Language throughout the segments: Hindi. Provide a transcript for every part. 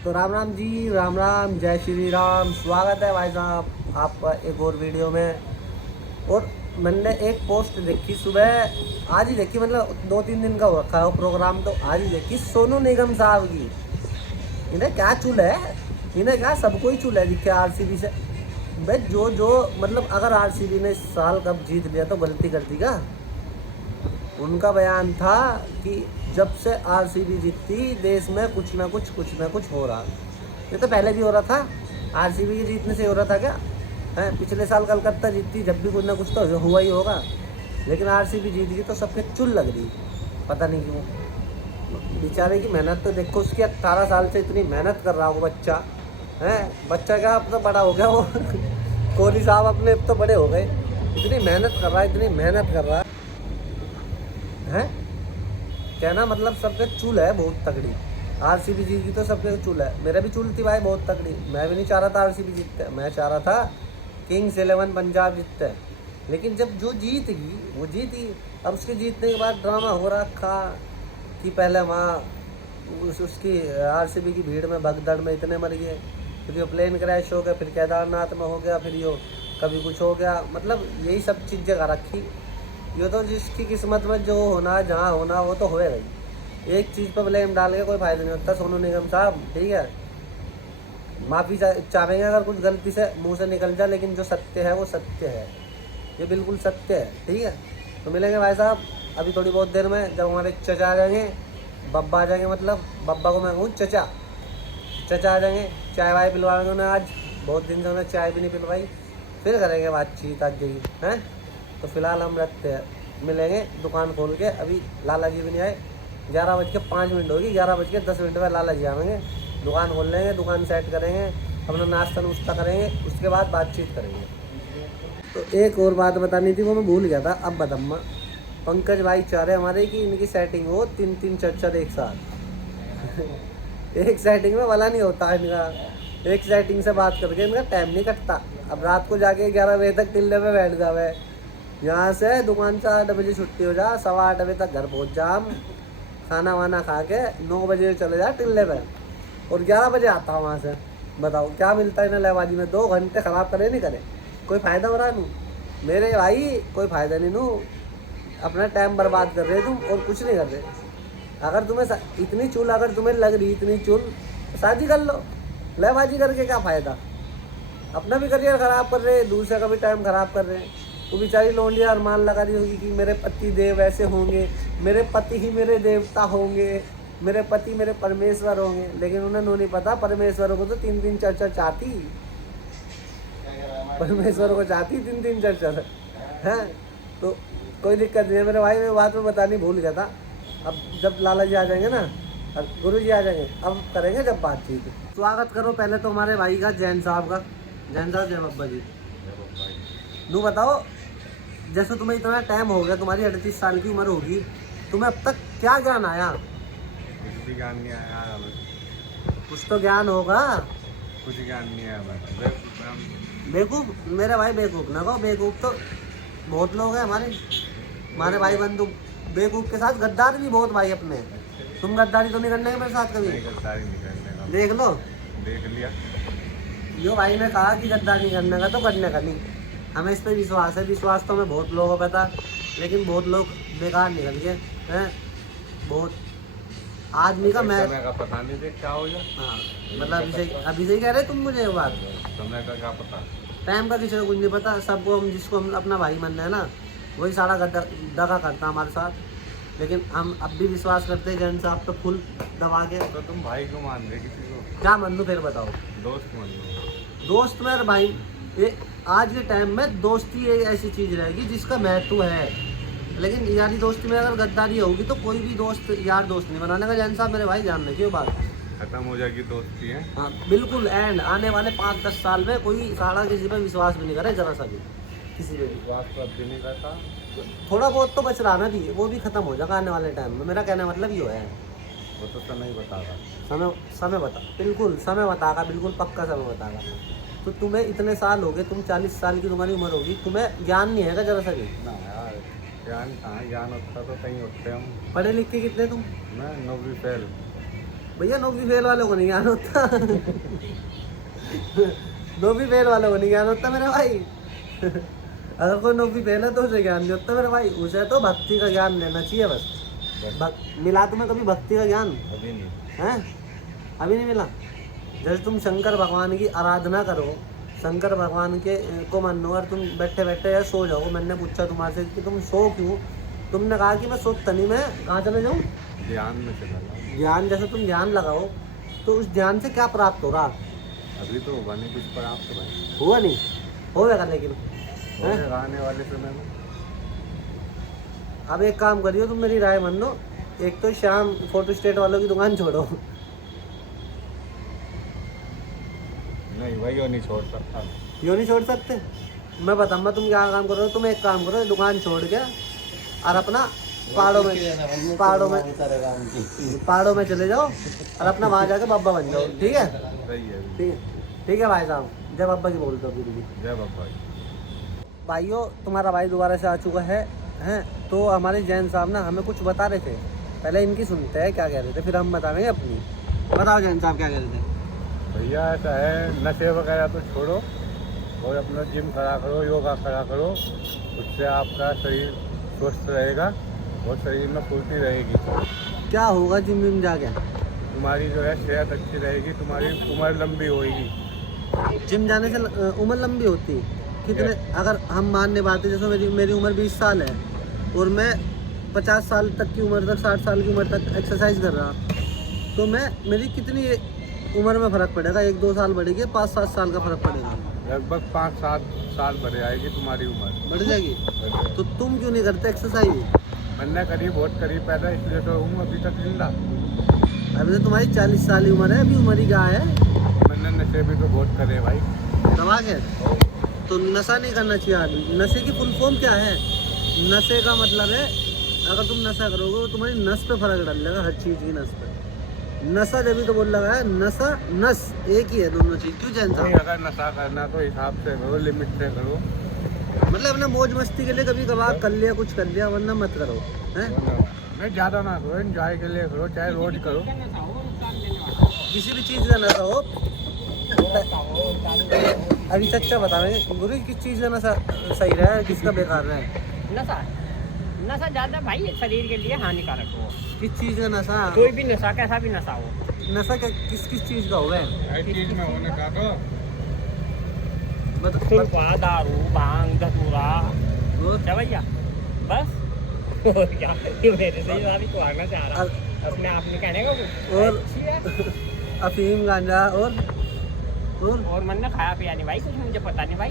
तो राम राम जी, राम राम, जय श्री राम। स्वागत है भाई साहब आपका एक और वीडियो में। और मैंने एक पोस्ट देखी सुबह, आज ही देखी, मतलब 2-3 दिन का हो रखा है वो प्रोग्राम, तो आज ही देखी सोनू निगम साहब की। इन्हें क्या चुल है, इन्हें क्या सबको ही चुल है दिखे आरसीबी से। भाई जो मतलब अगर आरसीबी ने इस साल कप जीत लिया तो गलती कर दी क्या? उनका बयान था कि जब से आरसीबी जीतती देश में कुछ ना कुछ हो रहा। ये तो पहले भी हो रहा था, आरसीबी के जीतने से हो रहा था क्या है? पिछले साल कलकत्ता जीतती, जब भी कुछ ना कुछ तो हुआ ही होगा। लेकिन आरसीबी जीत गई तो सबके चुल लग रही, पता नहीं क्यों। बेचारे की मेहनत तो देखो, उसकी 18 साल से इतनी मेहनत कर रहा हो बच्चा है। बच्चा क्या, अब तो बड़ा हो गया वो कोहली साहब अपने अब तो बड़े हो गए। इतनी मेहनत कर रहा है, इतनी मेहनत कर रहा है। कहना मतलब सबके चुल है बहुत तगड़ी। आरसीबी जीत गई तो सबके चुल है। मेरे भी चुल थी भाई बहुत तगड़ी। मैं भी नहीं चाह रहा था आरसीबी जीतते, मैं चाह रहा था किंग्स 11 पंजाब जीतते। लेकिन जब जो जीत गई वो जीत गई। अब उसके जीतने के बाद ड्रामा हो रखा कि पहले वहाँ उसकी आरसीबी की भीड़ में भगदड़ में इतने मर गए, फिर यो प्लेन क्रैश हो गया, फिर केदारनाथ में हो गया, फिर यो कभी कुछ हो गया। मतलब यही सब चीज़ें का रखी। ये तो जिसकी किस्मत में जो होना जहाँ होना वो तो होएगा ही। एक चीज़ पर ब्लेम डाल के कोई फायदा नहीं होता। सोनू निगम साहब ठीक है, माफ़ी चाहेंगे अगर कुछ गलती से मुंह से निकल जाए, लेकिन जो सत्य है वो सत्य है, ये बिल्कुल सत्य है। ठीक है, तो मिलेंगे भाई साहब अभी थोड़ी बहुत देर में, जब हमारे चचा आ जाएंगे, बब्बा आ जाएंगे, मतलब बब्बा को मैं कहूँ चचा, चचा आ जाएंगे, चाय वाय पिलवाएंगे उन्हें। आज बहुत दिन से उन्हें चाय भी नहीं पिलवाई, फिर करेंगे बातचीत आज यही हैं। तो फिलहाल हम रखते हैं, मिलेंगे दुकान खोल के। अभी लाला जी भी नहीं आए, 11:05 होगी, 11:10 में लाला जी आएंगे, दुकान खोल लेंगे, दुकान सेट करेंगे, अपना नाश्ता नुश्ता करेंगे, उसके बाद बातचीत करेंगे। तो एक और बात बतानी थी, वो मैं भूल गया था, अब बदम्मा। पंकज भाई चाह रहे हमारे कि इनकी सेटिंग हो 3-3 चर्चा एक साथ एक सेटिंग में वाला नहीं होता इनका, एक सेटिंग से बात करके इनका टाइम नहीं कटता। अब रात को जाके 11 बजे तक टिल्ले पे बैठ जावे, यहाँ से दुकान से 8 बजे छुट्टी हो जा, 8:15 बजे तक घर पहुँच जा, हम खाना वाना खा के 9 बजे चले जा टिल्ले पे, और 11 बजे आता हूँ वहाँ से। बताओ क्या मिलता है इन्हें लेबाजी में? 2 घंटे ख़राब करे नहीं करे, कोई फ़ायदा हो रहा नू मेरे भाई? कोई फ़ायदा नहीं नू, अपना टाइम बर्बाद कर रहे तुम और कुछ नहीं कर रहे। अगर तुम्हें इतनी चुल, अगर तुम्हें लग रही इतनी चुल, शादी कर लो। लेबाजी करके क्या फ़ायदा? अपना भी करियर ख़राब कर रहे हैं, दूसरे का भी टाइम ख़राब कर रहे हैं। वो बेचारी लोंडी अरमान लगा रही होगी कि मेरे पति देव ऐसे होंगे, मेरे पति ही मेरे देवता होंगे, मेरे पति मेरे परमेश्वर होंगे। लेकिन उन्हें नहीं पता परमेश्वर को तो 3-3 चर्चा चाहती, परमेश्वर को चाहती 3-3 चर्चा है। तो कोई दिक्कत नहीं है मेरे भाई, मैं बात में बतानी भूल गया था। अब जब लाला जी आ जाएंगे ना, अब गुरु जी आ जाएंगे, अब करेंगे जब बातचीत। स्वागत करो पहले तो हमारे भाई का, जैन साहब का। जैन साहब, जय बब्बा जी। नू बताओ, जैसे तुम्हें इतना टाइम हो गया, तुम्हारी 38 साल की उम्र होगी, तुम्हें अब तक क्या ज्ञान आया? कुछ भी ज्ञान नहीं आया हमें। कुछ तो ज्ञान होगा। कुछ ज्ञान नहीं आया बस। बेवकूफ़ मेरे भाई, बेवकूफ़ ना कहो। बेवकूफ़ तो बहुत लोग हैं हमारे भाई बंधु। बेवकूफ़ के साथ गद्दार भी बहुत भाई अपने। तुम गद्दारी तो नहीं करने का मेरे साथ कभी? नहीं, गद्दारी नहीं करने का। देख लो, देख लिया। जो भाई ने कहा कि गद्दारी नहीं करने का तो करने का नहीं। हमें इस पर विश्वास है। विश्वास तो हमें बहुत लोगों पर था, लेकिन बहुत लोग बेकार निकल गए हैं। बहुत आदमी का मैं समय का पता नहीं दे क्या हो जाए। हाँ, मतलब अभी से ही कह रहे तुम मुझे ये बात। समय का क्या पता? टाइम का किसी को कुछ नहीं पता। सबको हम, जिसको हम अपना भाई मानना है ना, वही सारा दगा करता हमारे साथ। लेकिन हम अब भी विश्वास करते हैं जैन साहब पे फुल दबा के। तो तुम भाई को मान रहे किसी को? क्या मान लूँ फिर बताओ? दोस्त मान लो। दोस्त मेरे भाई, ये आज के टाइम में दोस्ती एक ऐसी चीज़ रहेगी जिसका महत्व है। लेकिन यारी दोस्ती में अगर गद्दारी होगी तो कोई भी दोस्त यार दोस्त नहीं बनाने का। जैन साहब मेरे भाई, ध्यान रखिए बात। खत्म हो जाएगी दोस्ती है। हाँ बिल्कुल, एंड आने वाले 5-10 साल में कोई साड़ा किसी पे विश्वास भी नहीं करे, जरा सा भी, किसी पे भी। विश्वास तो अब भी नहीं करता। थोड़ा बहुत तो बच रहा ना भी, वो भी खत्म हो जाएगा आने वाले टाइम में। मेरा कहने मतलब ये है। वो तो समय ही बताता। समय बता, बिल्कुल समय बताएगा, बिल्कुल पक्का समय बताएगा। तो तुम्हें इतने साल हो गए, तुम 40 साल की तुम्हारी उम्र होगी, तुम्हें ज्ञान नहीं है जरा सा भी? ना यार, ज्ञान कहाँ? ज्ञान होता तो कहीं होते हम। पढ़े लिखे कितने तुम? मैं 9वीं फेल। भैया नौवीं फेल वालों को नहीं ज्ञान होता। नौवीं फेल वालों को नहीं ज्ञान होता मेरे भाई। अगर कोई नौवीं फेल है तो उसे ज्ञान नहीं होता मेरे भाई। उसे तो भक्ति का ज्ञान लेना चाहिए बस। मिला तुम्हें कभी भक्ति का ज्ञान? अभी नहीं। हैं? अभी नहीं मिला। जैसे तुम शंकर भगवान की आराधना करो, शंकर भगवान के को मानो, और तुम बैठे बैठे या सो जाओ, मैंने पूछा तुम्हारे से कि तुम सो क्यों, तुमने कहा कि मैं सोता नहीं, मैं कहाँ चले जाऊँ? ध्यान में चला जाओ। ज्ञान, जैसे तुम ज्ञान लगाओ तो उस ज्ञान से क्या प्राप्त हो रहा? अभी तो होगा नहीं कुछ प्राप्त भाई। हुआ नहीं, होगा लेकिन आने वाले समय में। अब एक काम करियो, तुम मेरी राय मान लो, एक तो शाम फोटो स्टेट वालों की दुकान छोड़ो। नहीं भाई वो नहीं छोड़ सकता। यो नहीं छोड़ सकते? मैं बताऊंगा तुम क्या काम करो। तुम एक काम करो, दुकान छोड़ के और अपना पहाड़ों में चले जाओ और अपना वहाँ जाके बाबा बन जाओ। ठीक है? सही है। ठीक है, ठीक है भाई साहब। जय बाबा की बोलते हो दीदी। जय बाबा। भाइयों, तुम्हारा भाई दोबारा से आ चुका है हैं। तो हमारे जैन साहब ना हमें कुछ बता रहे थे, पहले इनकी सुनते हैं क्या कह रहे थे, फिर हम बताएंगे अपनी। बताओ जैन साहब क्या कह रहे थे? भैया ऐसा है, नशे वगैरह तो छोड़ो और अपना जिम करा करो, योगा करा करो। उससे आपका शरीर स्वस्थ रहेगा और शरीर में फुर्ती रहेगी। क्या होगा जिम विम जाके? तुम्हारी जो है सेहत अच्छी रहेगी, तुम्हारी उम्र लंबी होगी। जिम जाने से उम्र लंबी होती है? कितने, अगर हम मानने बात है, जैसे मेरी उम्र 20 साल है और मैं 50 साल तक की उम्र तक, 60 साल की उम्र तक एक्सरसाइज कर रहा, तो मेरी कितनी उम्र में फ़र्क पड़ेगा? 1-2 साल बढ़ेगी, 5-7 साल का फ़र्क पड़ेगा? लगभग 5-7 साल बढ़ जाएगी तुम्हारी उम्र। बढ़ जाएगी? तो तुम क्यों नहीं करते एक्सरसाइज? मैंने करीब बहुत करीब पैदा, इसलिए तो हूँ अभी तक जिंदा। अभी तो तुम्हारी 40 साल की उम्र है, अभी उम्र ही क्या है? मैंने नशे भी तो बहुत करे भाई। दवा के तो नशा नहीं करना चाहिए आदमी। नशे की फुल फॉर्म क्या है? नशे का मतलब है, अगर तुम नशा करोगे तो तुम्हारी नस पे फर्क डालेगा, हर चीज़ की नस पे। नशा जब भी तो बोल लगा है, नशा नस एक ही है दोनों चीज़। क्यों जैन साहब? अगर नशा करना तो हिसाब से करो, लिमिट से करो। मतलब अपने मौज मस्ती के लिए कभी कभार कर लिया, कुछ कर लिया, वरना मत करो। हैं? नहीं ज़्यादा ना करो, एंजॉय के लिए करो, चाहे रोज करो। किसी भी चीज़ का नशा हो। अभी चच्चा बताएंगे गुरु किस चीज़ का नशा सही रहा है, किसका बेकार रहा है? नशा ज़्यादा भाई शरीर के लिए हानिकारक हो। किस चीज़ का नशा? कोई भी नशा, कैसा भी नशा हो। नशा क्या, किस किस चीज़ का होगा? हर चीज में होने का तो सुल्फा, दारू, भांग, धतूरा, और चवैया, बस। और क्या, ये मेरे से ही को आना चाह रहा अपने आप में कहने का कुछ और अच्छी है। अफीम, गांजा और मैंने खाया पिया नहीं भाई कुछ, मुझे पता नहीं भाई।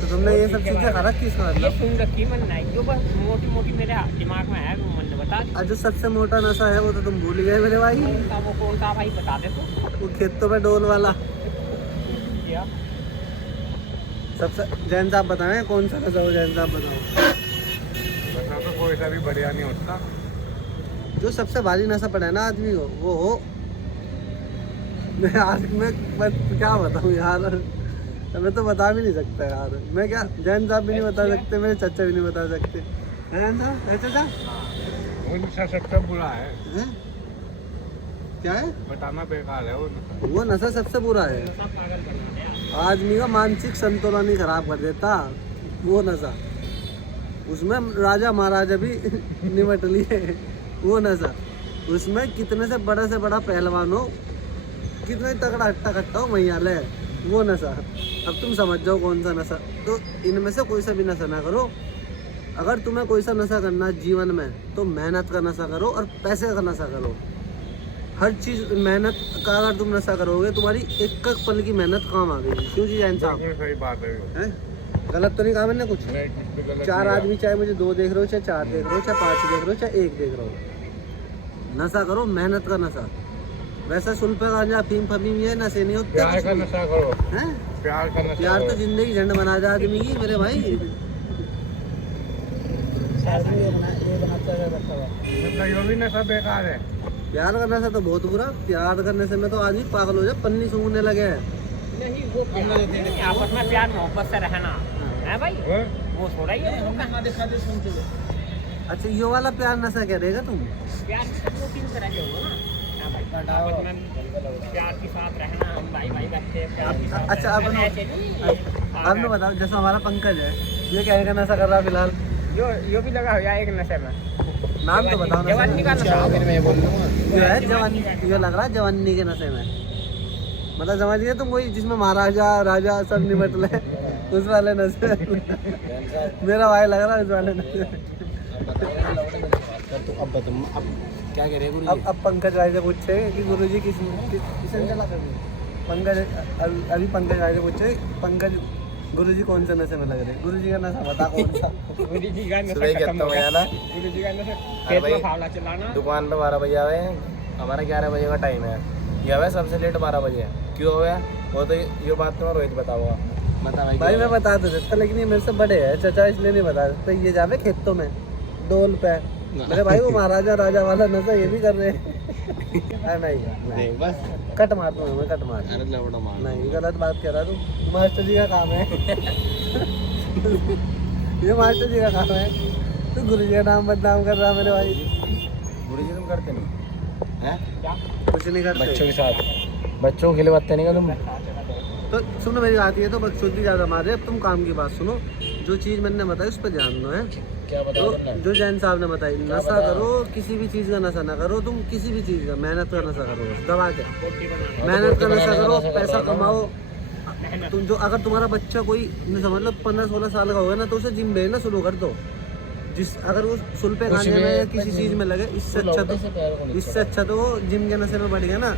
तो तुमने ये सब चीज़ें खा रखी इसका ये मतलब? सुन रखी मन नहीं, जो बस मोटी मोटी मेरे दिमाग में है, वो मन ने बता दी। और जो सबसे मोटा नशा है वो तो तुम भूल गए मेरे भाई। वो कौन सा भाई बता दे तो। वो खेतों में डोल वाला। क्या सबसे जैन साहब बताएं कौन सा नशा हो? जैन साहब बताओ। नशा तो कोई सा भी बढ़िया नहीं होता। जो सबसे भारी नशा पड़ा है ना आदमी को, वो हो, मैं क्या बताऊँ यार, मैं तो बता भी नहीं सकता यार। मैं क्या, जैन साहब भी नहीं बता सकते, मेरे चाचा भी नहीं बता सकते। जैन साहब, चाचा वो नशा सबसे बुरा है। हैं? क्या है? बताना बेकार है वो नशा। वो नशा सबसे बुरा है, सब पागल बना दिया। आदमी का मानसिक संतुलन ही खराब कर देता वो नशा। उसमें राजा महाराजा भी निपट लिए वो नशा। उसमें कितने से बड़ा पहलवान हो, कितने तगड़ा हट्टा कट्टा हो, मैयाल है वो नशा। अब तुम समझ जाओ कौन सा नशा। तो इनमें से कोई सा भी नशा ना करो। अगर तुम्हें कोई सा नशा करना है जीवन में, तो मेहनत का नशा करो और पैसे का नशा करो। हर चीज़ मेहनत का, अगर तुम नशा करोगे तुम्हारी एक एक पल की मेहनत काम आ गई। क्यों जी जैन साहब? बिल्कुल सही बात है। हैं? गलत तो नहीं कहा मैंने कुछ? नहीं, कुछ भी गलत 4 नहीं है। आदमी, चाहे मुझे 2 देख रहे हो, चाहे 4 देख रहे हो, चाहे 5 देख रहे हो, चाहे 1 देख रहे हो, नशा करो, मेहनत का नशा। वैसा सुल्फे गांजा अफीम फमीम ये नशे नहीं होते। प्यार का नशा करो। हैं? प्यार का नशा प्यार तो करो। जिंदगी झंड बना दे आदमी की मेरे भाई। मतलब ये भी नशा बेकार है। प्यार करने से तो बहुत बुरा। प्यार करने से मैं तो आदमी पागल हो जाए, पन्नी सूंघने लगे हैं। नहीं वो आपस में प्यार मोहब्बत से रहना है भाई, और वो थोड़ा ही है। अच्छा, ये वाला प्यार नशा कह रहेगा तुम? प्यार भी तो 2-3 तरह के होगा ना। हाँ भाई, बचपन प्यार के साथ रहना, हम भाई भाई बैठे प्यार के साथ। अच्छा, अब ऐसे नहीं, आपने बताओ, जैसा हमारा पंकज है, ये क्या का नशा कर रहा है फिलहाल? यो भी लगा हुआ है एक नशे में। नाम तो बताओ ना। जवानी का नशा। फिर मैं बोल दूंगा जो है जवानी, ये लग रहा है जवानी के नशे में। मतलब समझ गए तुम, वही जिसमें महाराजा राजा सब निमट ले, उस वाले नशे। मेरा भाई लग रहा है उस वाले नशे। तो अब बताओ, अब क्या कह रहे हैं अब पंकज राय से पूछे कि गुरुजी किसने चला कर पंकज, अभी पंकज राय से पूछे पंकज गुरुजी कौन से नशे में लग रहे? गुरुजी का नशा बता कौन सा? गुरुजी का नशा सुबह खत्म कहता हो हूँ गया ना, गुरुजी का नशा खेत में फावड़ा चलाना। दुकान पे 12 बजे आए हैं, हमारा 11 बजे का टाइम है। ये हुआ सबसे लेट 12 बजे है, क्यों हो गया वो तो ये बात तो रोहित बताऊंगा। बता भाई मैं बता तो सकता, लेकिन ये मेरे से बड़े हैं चचा, इसलिए नहीं बता सकता। ये जावे खेतों में डोल पे, मेरे भाई वो महाराजा राजा वाला नशा ये भी कर रहे हैं। नहीं बस कट मार दूंगा मैं, कट मार। अरे लवड़ा मार नहीं, गलत बात कह रहा तू। मास्टर जी का काम है। ये मास्टर जी का काम है। तू गुरु जी का नाम बदनाम कर रहा मेरे भाई। गुरुजी तुम करते नहीं हैं? कुछ नहीं करते बच्चों के साथ, बच्चों के लिए बात नहीं का तुम। तो सुनो, मेरी बात ये तो बकचोदी ज़्यादा मारे। अब तुम काम की बात सुनो, जो चीज़ मैंने बताई उस पर ध्यान दो है। क्या तो जो जैन साहब ने बताई, नशा करो, किसी भी चीज़ का नशा ना करो। तुम किसी भी चीज़ का, मेहनत का नशा करो, दबा के मेहनत का नशा करो, पैसा कमाओ। तुम जो, अगर तुम्हारा बच्चा कोई समझ लो 15-16 साल का होगा ना, तो उसे जिम भेजना शुरू कर दो। अगर वो सुल्पे खाने में या किसी चीज़ में लगे, इससे अच्छा तो वो जिम के नशे में बढ़ गया ना,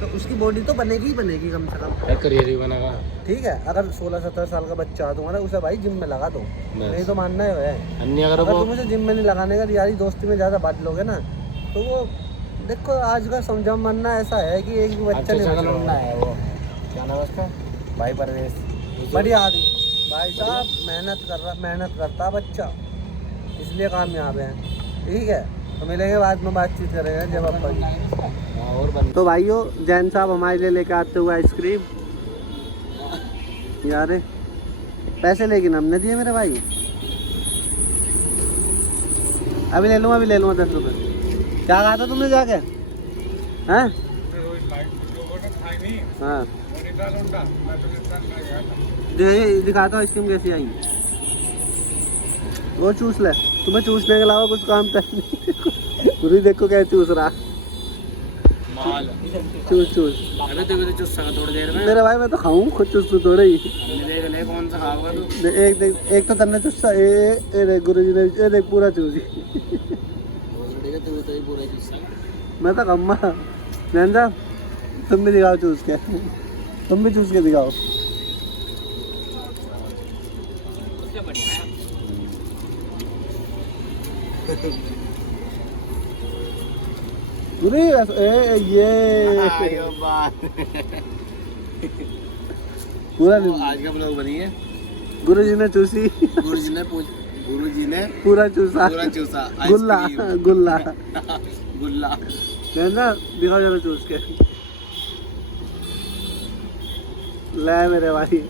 तो उसकी बॉडी तो बनेगी ही बनेगी कम से कम। करियर ही बनेगा। ठीक है, अगर 16-17 साल का बच्चा है तुम्हारा, उसे भाई जिम में लगा दो। नहीं तो मानना है अन्य अगर तुम उसे जिम में नहीं लगाने का, यारी दोस्ती में ज़्यादा बांट लोगे ना, तो वो देखो आज का समझा मानना ऐसा है कि एक भी बच्चा नहीं बचना है। वो क्या नाम है उसका, भाई परवेश, बढ़िया आदमी भाई साहब, मेहनत करता बच्चा, इसलिए कामयाब है। ठीक है, तो मिलेंगे बाद में, बातचीत करेंगे जब अपन। और बन तो भाइयों, जैन साहब हमारे लिए लेके आते हुए आइसक्रीम यार, पैसे लेकिन हमने दिए मेरे भाई। अभी ले लूँगा 10 रुपये। क्या कहा था तुमने जाके? हैं? हाँ, दिखाता हूँ आइसक्रीम कैसी आई। वो चूस ले, तुम्हें चूसने के अलावा कुछ काम कर नहीं। पूरी देखो क्या चूस रहा। चूस अबे तो भी चुस्सा का थोड़ी देर में मेरे भाई, मैं तो खाऊं खुद चुस थोड़ा ही। देख ले कौन सा खाओगा तू। एक तो तन्ने चुस्सा, देख गुरुजी ने, ये देख पूरा चूसी। तो पूरा चुस्सा मैं तो कम्मा। जैन साहब, तुम भी दिखाओ चूस के, तुम भी चूस के दिखाओ। गुरु ये पूरा आज का ब्लॉग बनी है। गुरुजी ने चूसी, गुरुजी ने पूरा चूसा, गुल्ला गुल्ला गुल्ला। ना दिखाओ जरा चूस के। ले मेरे भाई।